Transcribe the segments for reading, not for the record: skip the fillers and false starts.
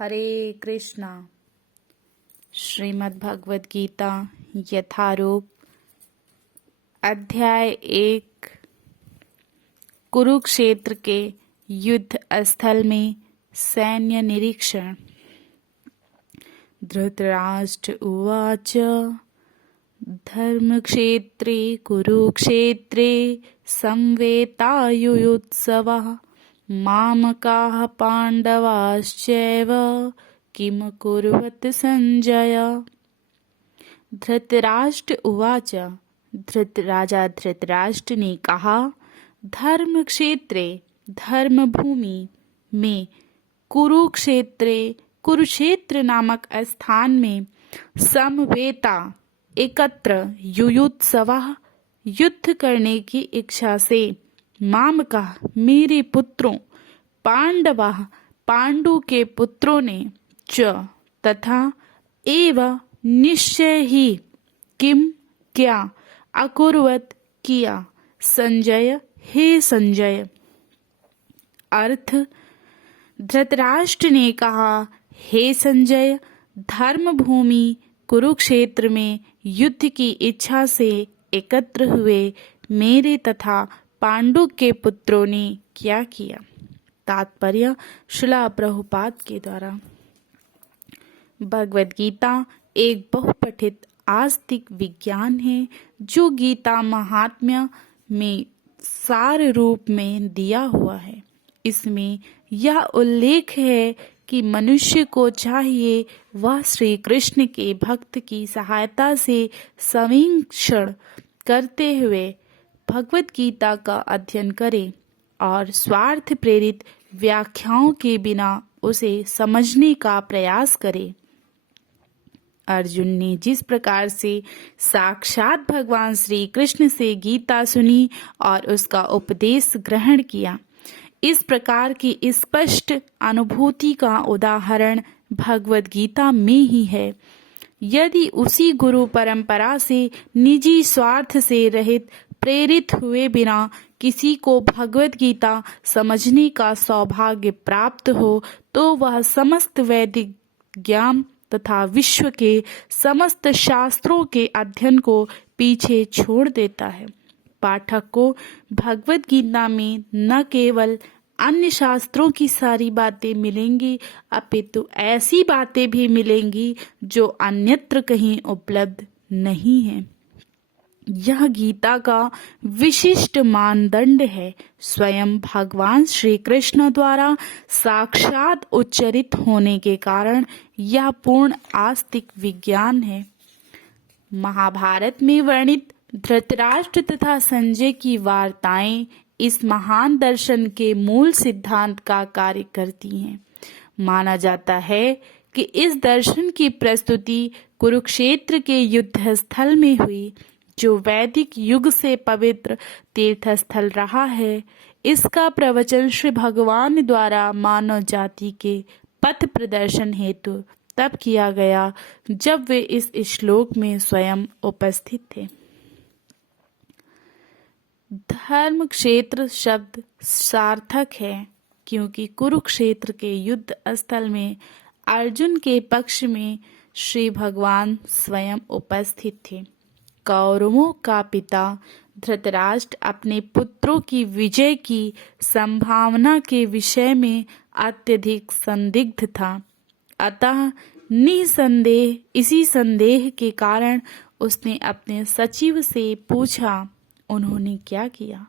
हरे कृष्णा। श्रीमद् भगवद गीता यथारूप अध्याय 1। कुरुक्षेत्र के युद्ध स्थल में सैन्य निरीक्षण। धृतराष्ट्र उवाच धर्मक्षेत्रे कुरुक्षेत्रे संवेतायुयुत्सवः मामकाः पांडवाश्चैव किम कुर्वत संजय। धृतराष्ट्र उवाच राजा धृतराष्ट्र ने कहा, धर्म क्षेत्रे धर्म भूमि में कुरुक्षेत्र नामक स्थान में समवेता एकत्र युयुत्सवः युद्ध करने की इच्छा से माम का मेरे पुत्रों पांडवा पांडु के पुत्रों ने च तथा एव निश्चय ही किम क्या अकुर्वत किया संजय हे संजय। अर्थ, धृतराष्ट्र ने कहा, हे संजय, धर्म भूमि कुरुक्षेत्र में युद्ध की इच्छा से एकत्र हुए मेरे तथा पांडु के पुत्रों ने क्या किया। तात्पर्य श्रील प्रभुपाद के द्वारा। भगवद गीता एक बहुपठित आस्तिक विज्ञान है जो गीता महात्म्य में सार रूप में दिया हुआ है। इसमें यह उल्लेख है कि मनुष्य को चाहिए वह श्री कृष्ण के भक्त की सहायता से समीक्षण करते हुए भगवद गीता का अध्ययन करे और स्वार्थ प्रेरित व्याख्याओं के बिना उसे समझने का प्रयास करे। अर्जुन ने जिस प्रकार से साक्षात भगवान श्री कृष्ण से गीता सुनी और उसका उपदेश ग्रहण किया, इस प्रकार की स्पष्ट अनुभूति का उदाहरण भगवद गीता में ही है। यदि उसी गुरु परंपरा से निजी स्वार्थ से रहित प्रेरित हुए बिना किसी को भगवद गीता समझने का सौभाग्य प्राप्त हो तो वह समस्त वैदिक ज्ञान तथा विश्व के समस्त शास्त्रों के अध्ययन को पीछे छोड़ देता है। पाठक को भगवद गीता में न केवल अन्य शास्त्रों की सारी बातें मिलेंगी अपितु ऐसी बातें भी मिलेंगी जो अन्यत्र कहीं उपलब्ध नहीं है। यह गीता का विशिष्ट मानदंड है। स्वयं भगवान श्री कृष्ण द्वारा साक्षात उच्चरित होने के कारण यह पूर्ण आस्तिक विज्ञान है। महाभारत में वर्णित धृतराष्ट्र तथा संजय की वार्ताएं इस महान दर्शन के मूल सिद्धांत का कार्य करती हैं। माना जाता है कि इस दर्शन की प्रस्तुति कुरुक्षेत्र के युद्ध स्थल में हुई, जो वैदिक युग से पवित्र तीर्थस्थल रहा है। इसका प्रवचन श्री भगवान द्वारा मानव जाति के पथ प्रदर्शन हेतु तब किया गया जब वे इस श्लोक में स्वयं उपस्थित थे। धर्म क्षेत्र शब्द सार्थक है क्योंकि कुरुक्षेत्र के युद्ध स्थल में अर्जुन के पक्ष में श्री भगवान स्वयं उपस्थित थे। कौरवों का पिता धृतराष्ट्र अपने पुत्रों की विजय की संभावना के विषय में अत्यधिक संदिग्ध था। अतः निसंदेह इसी संदेह के कारण उसने अपने सचिव से पूछा। उन्होंने क्या किया?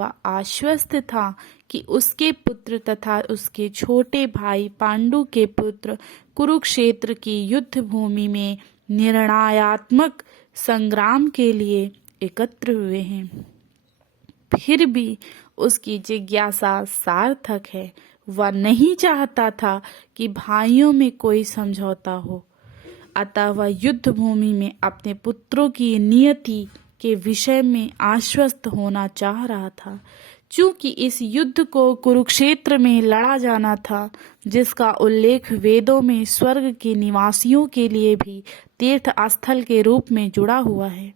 वह आश्वस्त था कि उसके पुत्र तथा उसके छोटे भाई पांडु के पुत्र कुरुक्षेत्र की युद्ध भूमि में निर्णयात्मक संग्राम के लिए एकत्र हुए हैं। फिर भी उसकी जिज्ञासा सार्थक है। वह नहीं चाहता था कि भाइयों में कोई समझौता हो, अतः वह युद्ध भूमि में अपने पुत्रों की नियति के विषय में आश्वस्त होना चाह रहा था। चूंकि इस युद्ध को कुरुक्षेत्र में लड़ा जाना था, जिसका उल्लेख वेदों में स्वर्ग के निवासियों के लिए भी तीर्थ स्थल के रूप में जुड़ा हुआ है,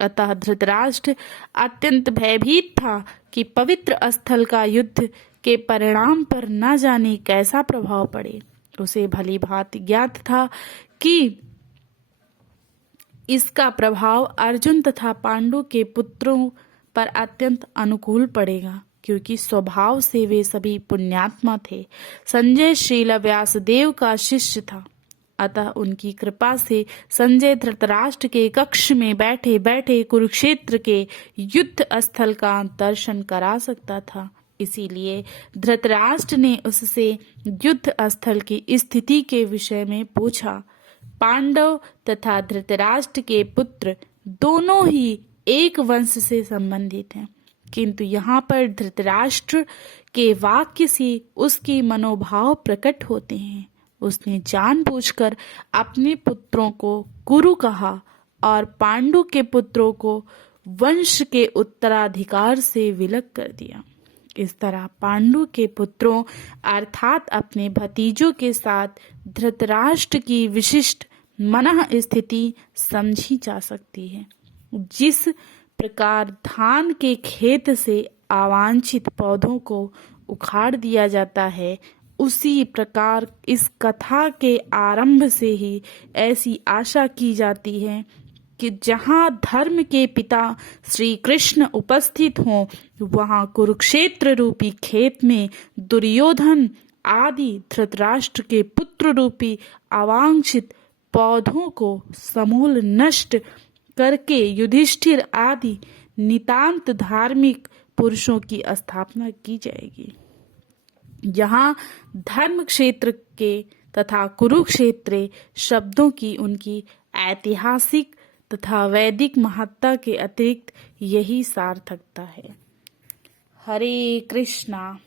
अतः धृतराष्ट्र अत्यंत भयभीत था कि पवित्र स्थल का युद्ध के परिणाम पर न जाने कैसा प्रभाव पड़े। उसे भली भांति ज्ञात था कि इसका प्रभाव अर्जुन तथा पांडु के पुत्रों पर अत्यंत अनुकूल पड़ेगा, क्योंकि स्वभाव से वे सभी पुण्यात्मा थे। संजय श्रील व्यासदेव का शिष्य था, अतः उनकी कृपा से संजय धृतराष्ट्र के कक्ष में बैठे बैठे कुरुक्षेत्र के युद्ध स्थल का दर्शन करा सकता था। इसीलिए धृतराष्ट्र ने उससे युद्ध स्थल की स्थिति के विषय में पूछा। पांडव तथा धृतराष्ट्र के पुत्र दोनों ही एक वंश से संबंधित हैं, किंतु यहाँ पर धृतराष्ट्र के वाक्य से उसके मनोभाव प्रकट होते हैं। उसने जानबूझकर अपने पुत्रों को कुरु कहा और पांडु के पुत्रों को वंश के उत्तराधिकार से विलग कर दिया। इस तरह पांडु के पुत्रों अर्थात अपने भतीजों के साथ धृतराष्ट्र की विशिष्ट मनः स्थिति समझी जा सकती है। जिस प्रकार धान के खेत से अवांछित पौधों को उखाड़ दिया जाता है, उसी प्रकार इस कथा के आरंभ से ही ऐसी आशा की जाती है कि जहाँ धर्म के पिता श्री कृष्ण उपस्थित हों, वहाँ कुरुक्षेत्र रूपी खेत में दुर्योधन आदि धृतराष्ट्र के पुत्र रूपी अवांछित पौधों को समूल नष्ट करके युधिष्ठिर आदि नितांत धार्मिक पुरुषों की स्थापना की जाएगी। यहाँ धर्म क्षेत्र के तथा कुरुक्षेत्र शब्दों की उनकी ऐतिहासिक तथा वैदिक महत्ता के अतिरिक्त यही सार्थकता है। हरे कृष्णा।